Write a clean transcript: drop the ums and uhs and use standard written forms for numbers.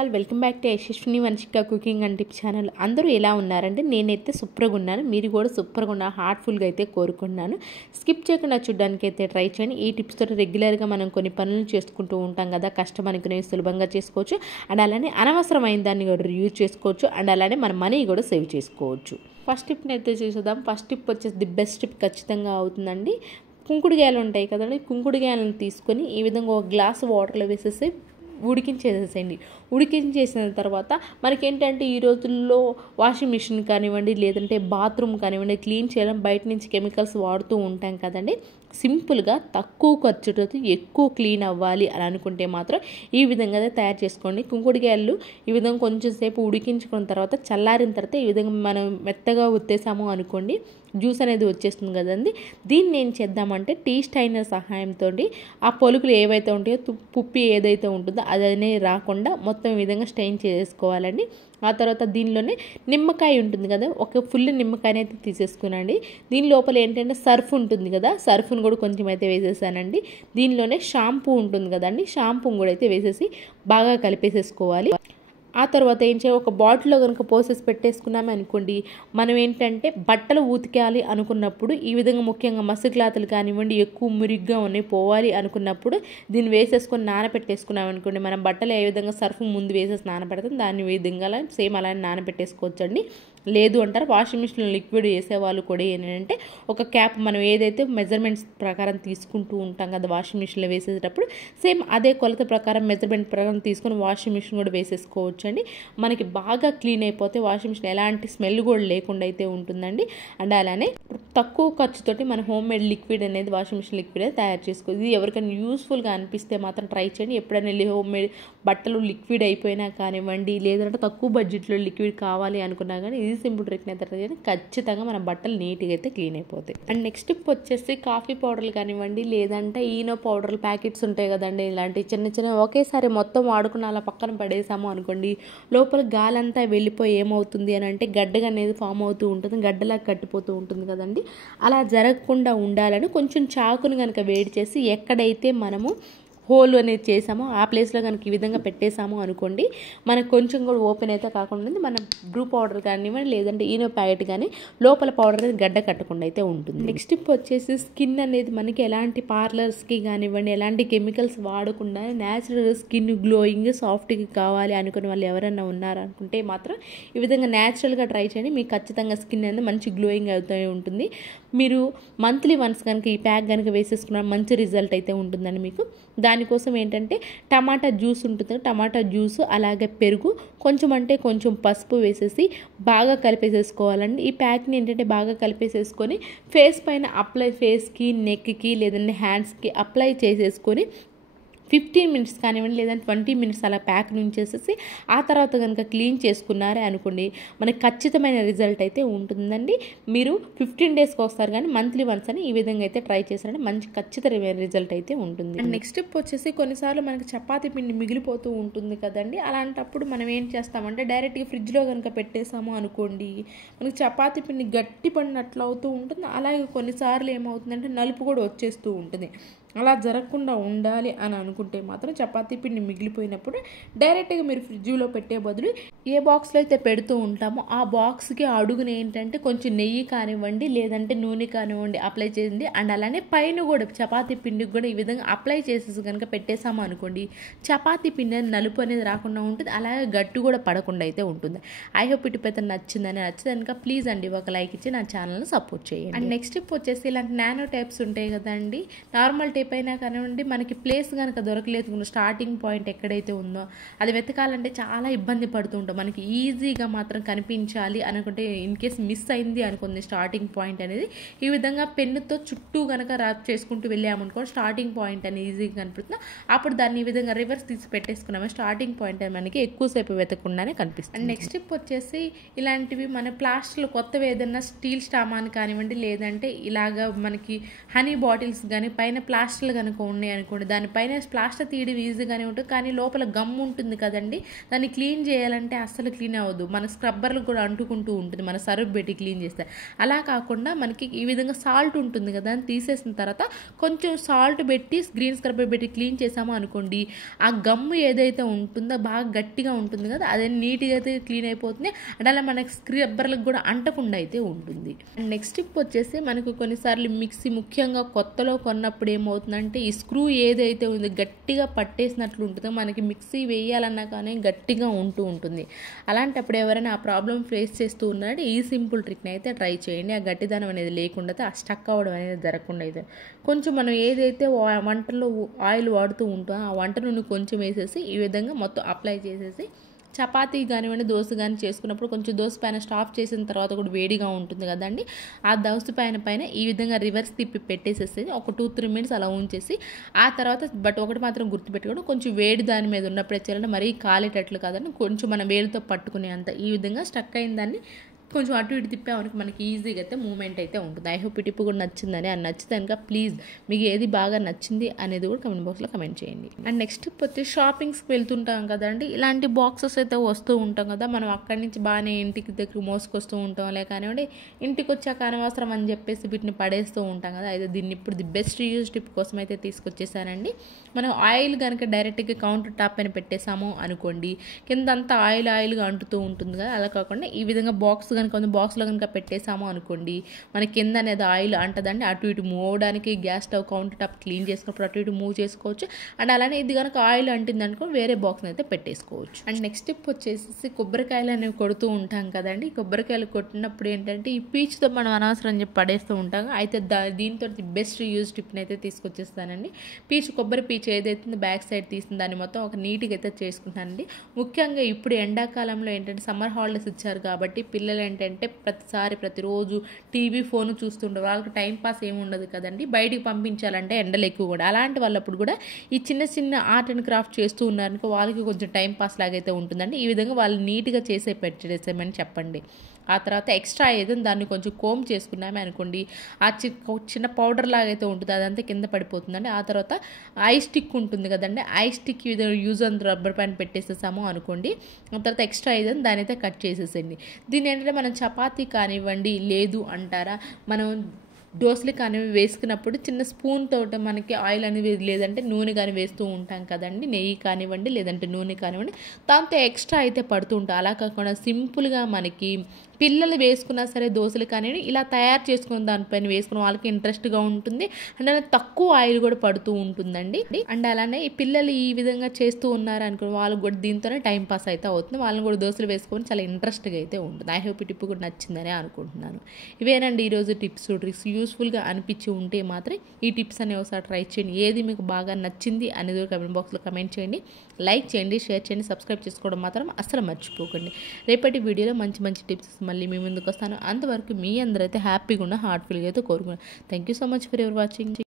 All welcome back to Yashaswini Vamshika cooking and tip channel. అందరూ ఎలా ఉన్నారంటే నేనైతే సూపర్గా ఉన్నాను, మీరు కూడా సూపర్గా ఉన్నా హార్ట్ఫుల్గా అయితే కోరుకున్నాను. స్కిప్ చేయకుండా చూడడానికి అయితే ట్రై చేయండి. ఈ టిప్స్ తోటి రెగ్యులర్గా మనం కొన్ని పనులు చేసుకుంటూ ఉంటాం కదా, కష్టం అనుకునేవి సులభంగా చేసుకోవచ్చు అండ్ అలానే అనవసరమైన దాన్ని కూడా యూజ్ చేసుకోవచ్చు అండ్ అలానే మన మనీ కూడా సేవ్ చేసుకోవచ్చు. ఫస్ట్ టిప్ని అయితే చూసేద్దాం. ఫస్ట్ టిప్ వచ్చేసి ది బెస్ట్ టిప్ ఖచ్చితంగా అవుతుందండి. కుంకుడుగాయలు ఉంటాయి కదండి, కుంకుడుగాయలను తీసుకొని ఈ విధంగా ఒక గ్లాస్ వాటర్లో వేసేసి ఉడికించేసేయండి. ఉడికించేసిన తర్వాత మనకేంటంటే ఈ రోజుల్లో వాషింగ్ మిషన్ కానివ్వండి, లేదంటే బాత్రూమ్ కానివ్వండి, క్లీన్ చేయడం బయట నుంచి కెమికల్స్ వాడుతూ ఉంటాం కదండి. సింపుల్గా తక్కువ ఖర్చుతో ఎక్కువ క్లీన్ అవ్వాలి అని అనుకుంటే మాత్రం ఈ విధంగా తయారు చేసుకోండి. కుంకుడుగాయలు ఈ విధంగా కొంచెం సేపు ఉడికించుకున్న తర్వాత చల్లారిన తర్వాత ఈ విధంగా మనం మెత్తగా ఉత్తేసాము అనుకోండి, జ్యూస్ అనేది వచ్చేస్తుంది కదండి. దీన్ని ఏం చేద్దామంటే టీ స్టైనర్ సహాయంతో ఆ పొలుకులు ఏవైతే ఉంటాయో పుప్పి ఏదైతే ఉంటుందో అదనే రాకుండా మొత్తం ఈ విధంగా స్టైన్ చేసుకోవాలండి. ఆ తర్వాత దీనిలోనే నిమ్మకాయ ఉంటుంది కదా, ఒక ఫుల్ నిమ్మకాయని అయితే తీసేసుకునండి. దీని లోపల ఏంటంటే సర్ఫ్ ఉంటుంది కదా, సర్ఫ్ను కూడా కొంచెం అయితే వేసేసానండి. దీనిలోనే షాంపూ ఉంటుంది కదండి, షాంపూని కూడా అయితే వేసేసి బాగా కలిపేసేసుకోవాలి. ఆ తర్వాత ఏం చేయాలి, ఒక బాటిల్లో కనుక పోసేసి పెట్టేసుకున్నామే అనుకోండి, మనం ఏంటంటే బట్టలు ఉతికాలి అనుకున్నప్పుడు ఈ విధంగా ముఖ్యంగా మసి క్లాతులు కానివ్వండి ఎక్కువ మురిగ్గా ఉన్నాయి పోవాలి అనుకున్నప్పుడు దీన్ని వేసేసుకొని నానబెట్టేసుకున్నాం అనుకోండి, మనం బట్టలు ఏ విధంగా సర్ఫ్ ముందు వేసేసి నానబెడతాం దాన్ని విధంగా సేమ్ అలానే నానబెట్టేసుకోవచ్చండి. లేదు అంటారు వాషింగ్ మిషన్లో లిక్విడ్ వేసేవాళ్ళు కూడా ఏంటంటే ఒక క్యాప్ మనం ఏదైతే మెజర్మెంట్స్ ప్రకారం తీసుకుంటూ ఉంటాం కదా వాషింగ్ మిషన్లో వేసేటప్పుడు సేమ్ అదే కొలత ప్రకారం మెజర్మెంట్ ప్రకారం తీసుకొని వాషింగ్ మిషన్ కూడా వేసేసుకోవచ్చు అండి. మనకి బాగా క్లీన్ అయిపోతే వాషింగ్ మిషన్ ఎలాంటి స్మెల్ కూడా లేకుండా అయితే ఉంటుందండి. అండ్ అలానే తక్కువ ఖర్చుతోటి మన హోమ్ మేడ్ లిక్విడ్ అనేది వాషింగ్ మిషన్ లిక్విడ్ అనేది తయారు చేసుకోవచ్చు. ఇది ఎవరికైనా యూస్ఫుల్గా అనిపిస్తే మాత్రం ట్రై చేయండి. ఎప్పుడైనా వెళ్ళి హోమ్ మేడ్ బట్టలు లిక్విడ్ అయిపోయినా కానివ్వండి, లేదంటే తక్కువ బడ్జెట్లో లిక్విడ్ కావాలి అనుకున్నా కానీ ఇది సింపుల్ ట్రిక్ని అయితే ట్రై చేయండి. ఖచ్చితంగా మన బట్టలు నీట్గా అయితే క్లీన్ అయిపోతాయి. అండ్ నెక్స్ట్ టిప్ వచ్చేసి కాఫీ పౌడర్లు కానివ్వండి, లేదంటే ఈనో పౌడర్లు ప్యాకెట్స్ ఉంటాయి కదండి, ఇలాంటి చిన్న చిన్న ఒకేసారి మొత్తం వాడుకున్న అలా పక్కన పడేసాము అనుకోండి, లోపల గాలంతా వెళ్ళిపోయి ఏమవుతుంది అని అంటే గడ్డగా అనేది ఫామ్ అవుతూ ఉంటుంది, గడ్డలా కట్టిపోతూ ఉంటుంది కదండి. అలా జరగకుండా ఉండాలని కొంచెం చాకును కనుక వేడి చేసి ఎక్కడైతే మనము హోల్ అనేది చేసామో ఆ ప్లేస్లో కనుక ఈ విధంగా పెట్టేసాము అనుకోండి, మనకు కొంచెం కూడా ఓపెన్ అయితే కాకుండా మన బ్రూ పౌడర్ కానివ్వండి, లేదంటే ఈనో ప్యాకెట్ కానీ లోపల పౌడర్ అనేది గడ్డ కట్టకుండా అయితే ఉంటుంది. నెక్స్ట్ టిప్ వచ్చేసి స్కిన్ అనేది మనకి ఎలాంటి పార్లర్స్కి కానివ్వండి ఎలాంటి కెమికల్స్ వాడకుండా న్యాచురల్ స్కిన్ గ్లోయింగ్ సాఫ్ట్గా కావాలి అనుకునే వాళ్ళు ఎవరైనా ఉన్నారనుకుంటే మాత్రం ఈ విధంగా న్యాచురల్గా ట్రై చేయండి. మీకు ఖచ్చితంగా స్కిన్ అనేది మంచి గ్లోయింగ్ అవుతూ ఉంటుంది. మీరు మంత్లీ వన్స్ కనుక ఈ ప్యాక్ కనుక వేసేసుకున్న మంచి రిజల్ట్ అయితే ఉంటుందండి మీకు. దానికోసం ఏంటంటే టమాటా జ్యూస్ ఉంటుంది, టమాటా జ్యూస్ అలాగే పెరుగు కొంచెం అంటే కొంచెం పసుపు వేసేసి బాగా కలిపేసేసుకోవాలండి. ఈ ప్యాక్ని ఏంటంటే బాగా కలిపేసేసుకొని ఫేస్ పైన అప్లై, ఫేస్కి నెక్కి లేదంటే హ్యాండ్స్కి అప్లై చేసేసుకొని 15 మినిట్స్ కానివ్వండి లేదంటే 20 మినిట్స్ అలా ప్యాక్ నుంచేసేసి ఆ తర్వాత కనుక క్లీన్ చేసుకున్నారే అనుకోండి, మనకి ఖచ్చితమైన రిజల్ట్ అయితే ఉంటుందండి. మీరు 15 డేస్కి వస్తారు కానీ మంత్లీ వన్స్ అని ఈ విధంగా అయితే ట్రై చేశారంటే మంచి ఖచ్చితమైన రిజల్ట్ అయితే ఉంటుంది. అండ్ నెక్స్ట్ టిప్ వచ్చేసి కొన్నిసార్లు మనకి చపాతీ పిండి మిగిలిపోతూ ఉంటుంది కదండి, అలాంటప్పుడు మనం ఏం చేస్తామంటే డైరెక్ట్గా ఫ్రిడ్జ్లో కనుక పెట్టేసాము అనుకోండి, మనకి చపాతీ పిండి గట్టి పడినట్లు అవుతూ ఉంటుంది. అలాగే కొన్నిసార్లు ఏమవుతుందంటే నలుపు కూడా వచ్చేస్తూ ఉంటుంది. అలా జరగకుండా ఉండాలి అని అనుకుంటే మాత్రం చపాతీ పిండి మిగిలిపోయినప్పుడు డైరెక్ట్గా మీరు ఫ్రిడ్జ్లో పెట్టే బదులు ఏ బాక్స్లో అయితే పెడుతూ ఉంటామో ఆ బాక్స్కి అడుగున ఏంటంటే కొంచెం నెయ్యి కానివ్వండి లేదంటే నూనె కానివ్వండి అప్లై చేయండి. అండ్ అలానే పైన కూడా చపాతీ పిండికి కూడా ఈ విధంగా అప్లై చేసేసి కనుక పెట్టేసాము అనుకోండి, చపాతీ పిండి నలుపు అనేది రాకుండా ఉంటుంది, అలాగే గట్టు కూడా పడకుండా అయితే ఉంటుంది. ఐ హోప్ ఇటు పెద్ద నచ్చిందని కనుక ప్లీజ్ అండి ఒక లైక్ ఇచ్చి నా ఛానల్ని సపోర్ట్ చేయండి. అండ్ నెక్స్ట్ టిప్ వచ్చేసి ఇలాంటి నానో టైప్స్ ఉంటాయి కదండి, నార్మల్ టైప్ అయినా కానివ్వండి మనకి ప్లేస్ కనుక దొరకలేదు, స్టార్టింగ్ పాయింట్ ఎక్కడైతే ఉందో అది వెతకాలంటే చాలా ఇబ్బంది పడుతూ ఉంటాం. మనకి ఈజీగా మాత్రం కనిపించాలి అనుకుంటే ఇన్ కేస్ మిస్ అయింది అనుకుంది స్టార్టింగ్ పాయింట్ అనేది, ఈ విధంగా పెన్నుతో చుట్టూ కనుక ర్యాప్ చేసుకుంటూ వెళ్ళామనుకో స్టార్టింగ్ పాయింట్ అనేది ఈజీగా కనిపిస్తుంది. అప్పుడు దాన్ని ఈ విధంగా రివర్స్ తీసి పెట్టేసుకున్నాము, స్టార్టింగ్ పాయింట్ అనేది మనకి ఎక్కువసేపు వెతకుండానే కనిపిస్తుంది. అండ్ నెక్స్ట్ టిప్ వచ్చేసి ఇలాంటివి మన ప్లాస్టిక్లో కొత్తవి ఏదైనా స్టీల్ స్టామాన్ కానివ్వండి లేదంటే ఇలాగా మనకి హనీ బాటిల్స్ కానీ పైన ప్లాస్టిక్ ప్లాస్టర్లు కనుక ఉన్నాయి అనుకోండి, దానిపైన ప్లాస్టర్ తీయడం ఈజీగానే ఉంటుంది, కానీ లోపల గమ్ ఉంటుంది కదండి, దాన్ని క్లీన్ చేయాలంటే అస్సలు క్లీన్ అవ్వదు. మన స్క్రబ్బర్లకు కూడా అంటుకుంటూ ఉంటుంది మన సర్ఫ్ పెట్టి క్లీన్ చేస్తే. అలా కాకుండా మనకి ఈ విధంగా సాల్ట్ ఉంటుంది కదా, దాన్ని తీసేసిన తర్వాత కొంచెం సాల్ట్ పెట్టి గ్రీన్ స్క్రబ్బర్ పెట్టి క్లీన్ చేసామో అనుకోండి, ఆ గమ్ము ఏదైతే ఉంటుందో బాగా గట్టిగా ఉంటుంది కదా, అదే నీట్గా అయితే క్లీన్ అయిపోతుంది. అండ్ అలా మనకి స్క్రబ్బర్లకు కూడా అంటకుండా అయితే ఉంటుంది. అండ్ నెక్స్ట్ టిప్ వచ్చేసి, మనకు కొన్నిసార్లు మిక్సీ ముఖ్యంగా కొత్తలో కొన్నప్పుడు ఏమవుతుందంటే ఈ స్క్రూ ఏదైతే ఉందో గట్టిగా పట్టేసినట్లు ఉంటుందో, మనకి మిక్సీ వేయాలన్నా కానీ గట్టిగా ఉంటుంది. అలాంటప్పుడు ఎవరైనా ఆ ప్రాబ్లం ఫేస్ చేస్తూ ఉన్నారంటే ఈ సింపుల్ ట్రిక్ని అయితే ట్రై చేయండి. ఆ గట్టిదనం అనేది లేకుండా ఆ స్టక్ అవ్వడం అనేది జరగకుండా అయితే కొంచెం మనం ఏదైతే వంటలో ఆయిల్ వాడుతూ ఉంటామో ఆ వంట నూనె కొంచెం వేసేసి ఈ విధంగా మొత్తం అప్లై చేసేసి, చపాతీ కానివ్వండి దోశ కానీ చేసుకున్నప్పుడు కొంచెం దోశ పైన స్టాప్ చేసిన తర్వాత కూడా వేడిగా ఉంటుంది కదండి, ఆ దోశ పైన ఈ విధంగా రివర్స్ తిప్పి పెట్టేసేసి ఒక 2-3 మినిట్స్ అలా ఉంచేసి, ఆ తర్వాత బట్ ఒకటి మాత్రం గుర్తుపెట్టుకోండి, కొంచెం వేడి దాని మీద ఉన్నప్పుడే చేయాలంటే మరీ కాలేటట్లు కాదండి, కొంచెం మన వేలుతో పట్టుకునే అంత ఈ విధంగా స్టక్ అయిన దాన్ని కొంచెం అటు ఇటు తిప్పామనికి మనకి ఈజీగా అయితే మూమెంట్ అయితే ఉంటుంది. ఐ హోప్ ఈ టిప్ కూడా నచ్చిందని. అని నచ్చితే కనుక ప్లీజ్ మీకు ఏది బాగా నచ్చింది అనేది కూడా కమెంట్ బాక్స్లో కమెంట్ చేయండి. అండ్ నెక్స్ట్ టిప్ వచ్చి, షాపింగ్స్కి వెళ్తుంటాం కదండి, ఇలాంటి బాక్సెస్ అయితే వస్తూ ఉంటాం కదా, మనం అక్కడి నుంచి బాగానే ఇంటికి దగ్గర మోసుకొస్తూ ఉంటాం, లే కానివ్వండి ఇంటికి వచ్చాక అనవసరం అని చెప్పేసి వీటిని పడేస్తూ ఉంటాం కదా. అయితే దీన్ని ఇప్పుడు ది బెస్ట్ యూజ్ టిప్ కోసం అయితే తీసుకొచ్చేసానండి. మనం ఆయిల్ కనుక డైరెక్ట్గా కౌంటర్ టాప్ పైన పెట్టేసాము అనుకోండి, కింద అంతా ఆయిల్గా అంటుతూ ఉంటుంది కదా, అలా కాకుండా ఈ విధంగా బాక్స్లో కనుక పెట్టేసాము అనుకోండి, మన కింద అనేది ఆయిల్ అంటదండి, అటు ఇటు మూవ్ అవడానికి gas stove counter top clean చేసుకున్నప్పుడు అటు ఇటు మూవ్ చేసుకోవచ్చు. అండ్ అలానే ఇది కనుక ఆయిల్ అంటింది అనుకో వేరే బాక్స్ని అయితే పెట్టేసుకోవచ్చు. అండ్ నెక్స్ట్ టిప్ వచ్చేసి, కొబ్బరికాయలు అనేవి కొడుతూ ఉంటాం కదండి, కొబ్బరికాయలు కొట్టినప్పుడు ఏంటంటే ఈ పీచుతో మనం అనవసరం చెప్పి పడేస్తూ ఉంటాం. అయితే దీంతో బెస్ట్ యూజ్ టిప్ని అయితే తీసుకొచ్చేస్తానండి. కొబ్బరి పీచు ఏదైతే బ్యాక్ సైడ్ తీసిన దాన్ని మొత్తం ఒక నీట్గా అయితే చేసుకుంటానండి. ముఖ్యంగా ఇప్పుడు ఎండాకాలంలో ఏంటంటే సమ్మర్ హాలిడేస్ ఇచ్చారు కాబట్టి పిల్లలు ఏంటంటే ప్రతిరోజు టీవీ ఫోన్ చూస్తుంటారు, వాళ్ళకి టైం పాస్ ఏమి ఉండదు కదండి, బయటికి పంపించాలంటే ఎండలు ఎక్కువ కూడా. అలాంటి వాళ్ళప్పుడు కూడా ఈ చిన్న ఆర్ట్ అండ్ క్రాఫ్ట్ చేస్తూ ఉన్నారనుకో వాళ్ళకి కొంచెం టైం పాస్ లాగైతే ఉంటుందండి. ఈ విధంగా వాళ్ళు నీట్గా పెట్టేసేమని చెప్పండి. ఆ తర్వాత ఎక్స్ట్రా ఏదైనా దాన్ని కొంచెం కోమ్ చేసుకున్నామే అనుకోండి, ఆ చిన్న పౌడర్ లాగైతే ఉంటుంది, అదంతా కింద పడిపోతుందండి. ఆ తర్వాత ఐ స్టిక్ ఉంటుంది కదండి, eye stick use and rubber pant పెట్టేసేసాము అనుకోండి, ఆ తర్వాత ఎక్స్ట్రా ఏదైనా దాని అయితే కట్ చేసేసండి. దీని ఏంటంటే మనం చపాతీ కానివ్వండి, లేదు అంటారా మనం దోశలు కానీ వేసుకున్నప్పుడు చిన్న స్పూన్ తోట మనకి ఆయిల్ అనేది లేదంటే నూనె కానీ వేస్తూ ఉంటాం కదండి, నెయ్యి కానివ్వండి లేదంటే నూనె కానివ్వండి, దాంతో ఎక్స్ట్రా అయితే పడుతూ ఉంటాం. అలా కాకుండా సింపుల్గా మనకి పిల్లలు వేసుకున్నా సరే దోశలు కానివ్వండి ఇలా తయారు చేసుకున్న దానిపైన వేసుకున్న వాళ్ళకి ఇంట్రెస్ట్గా ఉంటుంది. అండ్ అలానే తక్కువ ఆయిల్ కూడా పడుతూ ఉంటుందండి. అండ్ అలానే ఈ పిల్లలు ఈ విధంగా చేస్తూ ఉన్నారు అనుకో వాళ్ళకి కూడా దీంతోనే టైం పాస్ అయితే అవుతుంది, వాళ్ళని కూడా దోశలు వేసుకొని చాలా ఇంట్రెస్ట్గా అయితే ఉంటుంది. ఐ హోప్ ఈ టిప్ కూడా నచ్చిందని అనుకుంటున్నాను. ఇవేనండి ఈరోజు టిప్స్ ట్రిక్స్. యూస్ఫుల్గా అనిపించి ఉంటే మాత్రం ఈ టిప్స్ అనేవి ఒకసారి ట్రై చేయండి. ఏది మీకు బాగా నచ్చింది అనేది కమెంట్ బాక్స్లో కమెంట్ చేయండి, లైక్ చేయండి, షేర్ చేయండి, సబ్స్క్రైబ్ చేసుకోవడం మాత్రం అస్సలు మర్చిపోకండి. రేపటి వీడియోలో మంచి టిప్స్ మళ్ళీ మీ ముందుకు వస్తాను. అంతవరకు మీ అందరైతే హ్యాపీగా ఉన్న హార్ట్ఫుల్గా అయితే కోరుకున్నాను. Thank you so much for your watching.